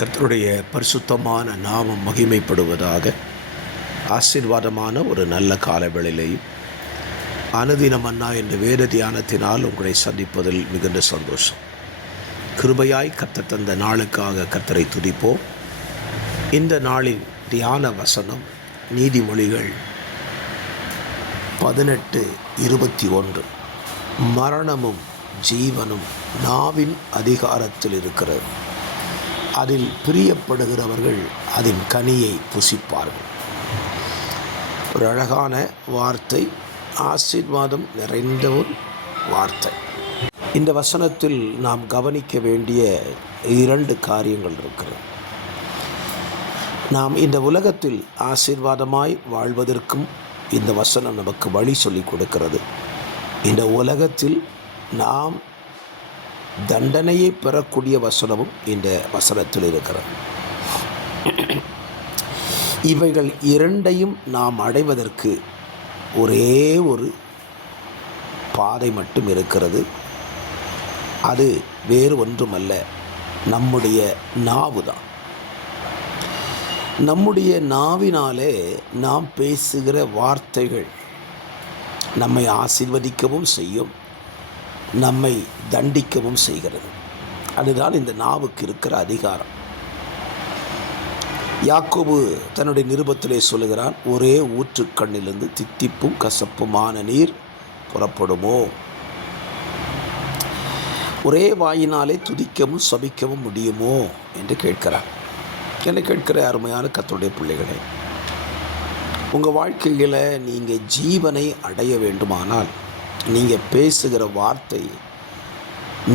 கர்த்தருடைய பரிசுத்தமான நாமம் மகிமைப்படுவதாக. ஆசீர்வாதமான ஒரு நல்ல காலவேளையிலையும் அனுதினம் மன்னா என்ற வேத தியானத்தினால் உங்களை சந்திப்பதில் மிகுந்த சந்தோஷம். கிருபையாய் கர்த்தர் தந்த நாளுக்காக கர்த்தரை துதிப்போம். இந்த நாளின் தியான வசனம் நீதிமொழிகள் 18:21. மரணமும் ஜீவனும் நாவின் அதிகாரத்தில் இருக்கிறது, அதில் பிரியப்படுகிறவர்கள் அதன் கனியை புசிப்பார்கள். ஒரு அழகான வார்த்தை, ஆசீர்வாதம் நிறைந்த ஒரு வார்த்தை. இந்த வசனத்தில் நாம் கவனிக்க வேண்டிய 2 காரியங்கள் இருக்கிறது. நாம் இந்த உலகத்தில் ஆசீர்வாதமாய் வாழ்வதற்கும் இந்த வசனம் நமக்கு வழி சொல்லிக் கொடுக்கிறது. இந்த உலகத்தில் நாம் தண்டனையை பெறக்கூடிய வசனமும் இந்த வசனத்தில் இருக்கிறது. இவைகள் இரண்டையும் நாம் அடைவதற்கு ஒரே ஒரு பாதை மட்டும் இருக்கிறது. அது வேறு ஒன்றுமல்ல, நம்முடைய நாவு தான். நம்முடைய நாவினாலே நாம் பேசுகிற வார்த்தைகள் நம்மை ஆசீர்வதிக்கவும் செய்யும், நம்மை தண்டிக்கவும் செய்கிறது. அதுதான் இந்த நாவுக்கு இருக்கிற அதிகாரம். யாக்கோபு தன்னுடைய நிருபத்திலே சொல்லுகிறான், ஒரே ஊற்றுக்கண்ணிலிருந்து தித்திப்பும் கசப்புமான நீர் புறப்படுமோ? ஒரே வாயினாலே துதிக்கவும் சபிக்கவும் முடியுமோ என்று கேட்கிறார். என்னை கேட்கிற அருமையான கர்த்தருடைய பிள்ளைகளே, உங்கள் வாழ்க்கையில் நீங்கள் ஜீவனை அடைய வேண்டுமானால் நீங்கள் பேசுகிற வார்த்தை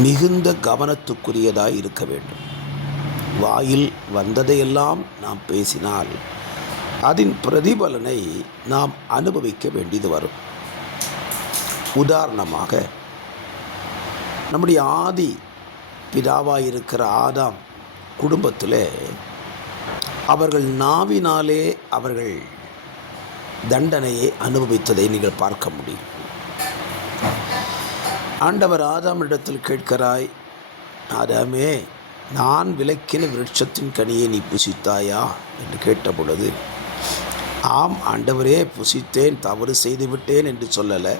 மிகுந்த கவனத்துக்குரியதாக இருக்க வேண்டும். வாயில் வந்ததையெல்லாம் நாம் பேசினால் அதன் பிரதிபலனை நாம் அனுபவிக்க வேண்டியது வரும். உதாரணமாக, நம்முடைய ஆதி பிதாவாக இருக்கிற ஆதாம் குடும்பத்தில் அவர்கள் நாவினாலே அவர்கள் தண்டனையை அனுபவித்ததை நீங்கள் பார்க்க முடியும். ஆண்டவர் ஆதாமிடத்தில் கேட்கிறாய், ஆதாமே, நான் விலக்கின விருட்சத்தின் கனியை நீ புசித்தாயா என்று கேட்டபொழுது, ஆம் ஆண்டவரே, புசித்தேன், தவறு செய்துவிட்டேன் என்று சொல்லலை,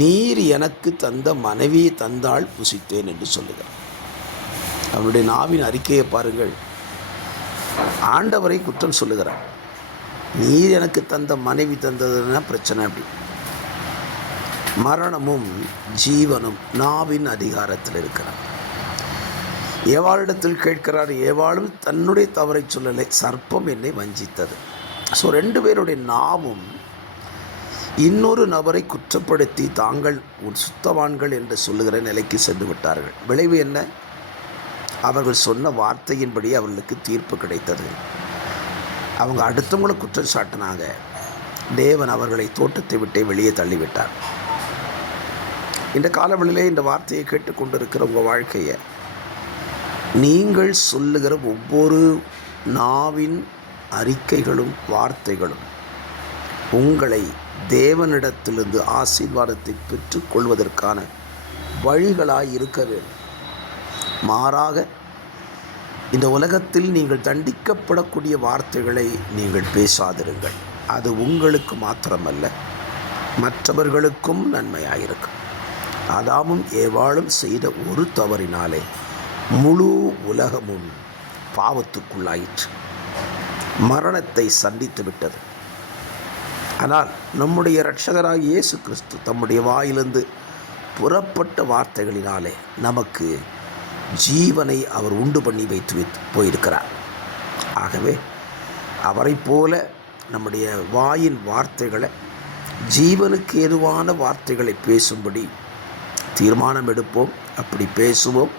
நீர் எனக்கு தந்த மனைவியை தந்தாள், புசித்தேன் என்று சொல்லுகிறார். அவனுடைய நாவின் அறிக்கையை பாருங்கள். ஆண்டவரை குற்றம் சொல்லுகிறார். நீர் எனக்கு தந்த மனைவி தந்ததுன்னா பிரச்சனை. அப்படி மரணமும் ஜீவனும் நாவின் அதிகாரத்தில் இருக்கிறார். ஏவாளிடத்தில் கேட்கிறார். ஏவாளும் தன்னுடைய தவறை சொல்லலை, சர்ப்பம் என்னை வஞ்சித்தது. ஸோ 2 பேருடைய நாவும் இன்னொரு நபரை குற்றப்படுத்தி தாங்கள் சுத்தவான்கள் என்று சொல்லுகிற நிலைக்கு சென்று விட்டார்கள். விளைவு என்ன? அவர்கள் சொன்ன வார்த்தையின்படி அவர்களுக்கு தீர்ப்பு கிடைத்தது. அவங்க அடுத்தவங்களை குற்றம் சாட்டினாங்க. தேவன் அவர்களை தோட்டத்தை விட்டே வெளியே தள்ளிவிட்டார். இந்த காலவெளியிலே இந்த வார்த்தையை கேட்டுக்கொண்டிருக்கிற உங்கள் வாழ்க்கையை, நீங்கள் சொல்லுகிற ஒவ்வொரு நாவின் அறிக்கைகளும் வார்த்தைகளும் உங்களை தேவனிடத்திலிருந்து ஆசீர்வாதத்தை பெற்றுக்கொள்வதற்கான வழிகளாய் இருக்க வேண்டும். மாறாக இந்த உலகத்தில் நீங்கள் தண்டிக்கப்படக்கூடிய வார்த்தைகளை நீங்கள் பேசாதிருங்கள். அது உங்களுக்கு மாத்திரமல்ல, மற்றவர்களுக்கும் நன்மையாயிருக்கும். ஆதாமும் ஏவாளும் செய்த ஒரு தவறினாலே முழு உலகமும் பாவத்துக்குள்ளாயிற்று, மரணத்தை சந்தித்து விட்டது. ஆனால் நம்முடைய இரட்சகராகிய இயேசு கிறிஸ்து தம்முடைய வாயிலிருந்து புறப்பட்ட வார்த்தைகளினாலே நமக்கு ஜீவனை அவர் உண்டு பண்ணி வைத்து போயிருக்கிறார். ஆகவே அவரை போல நம்முடைய வாயின் வார்த்தைகளை, ஜீவனுக்கு ஏதுவான வார்த்தைகளை பேசும்படி தீர்மானம் எடுப்போம். அப்படி பேசுவோம்.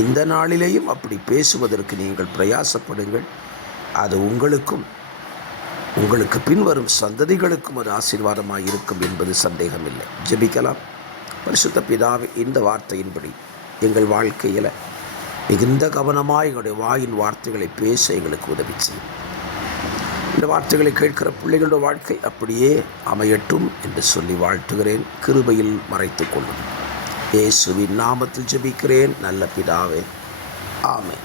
இந்த நாளிலேயும் அப்படி பேசுவதற்கு நீங்கள் பிரயாசப்படுங்கள். அது உங்களுக்கும் உங்களுக்கு பின்வரும் சந்ததிகளுக்கும் ஒரு ஆசீர்வாதமாக இருக்கும் என்பது சந்தேகமில்லை. ஜெபிக்கலாம். பரிசுத்த பிதாவே, இந்த வார்த்தையின்படி எங்கள் வாழ்க்கையில் மிகுந்த கவனமாக எங்களுடைய வாயின் வார்த்தைகளை பேச எங்களுக்கு உதவி செய்யும். இந்த வார்த்தைகளை கேட்கிற பிள்ளைகளுடைய வாழ்க்கை அப்படியே அமையட்டும் என்று சொல்லி வாழ்த்துகிறேன். கிருபையில் மறைத்து கொள்ளும். இயேசுவின் நாமத்தில் ஜெபிக்கிறேன் நல்ல பிதாவே, ஆமென்.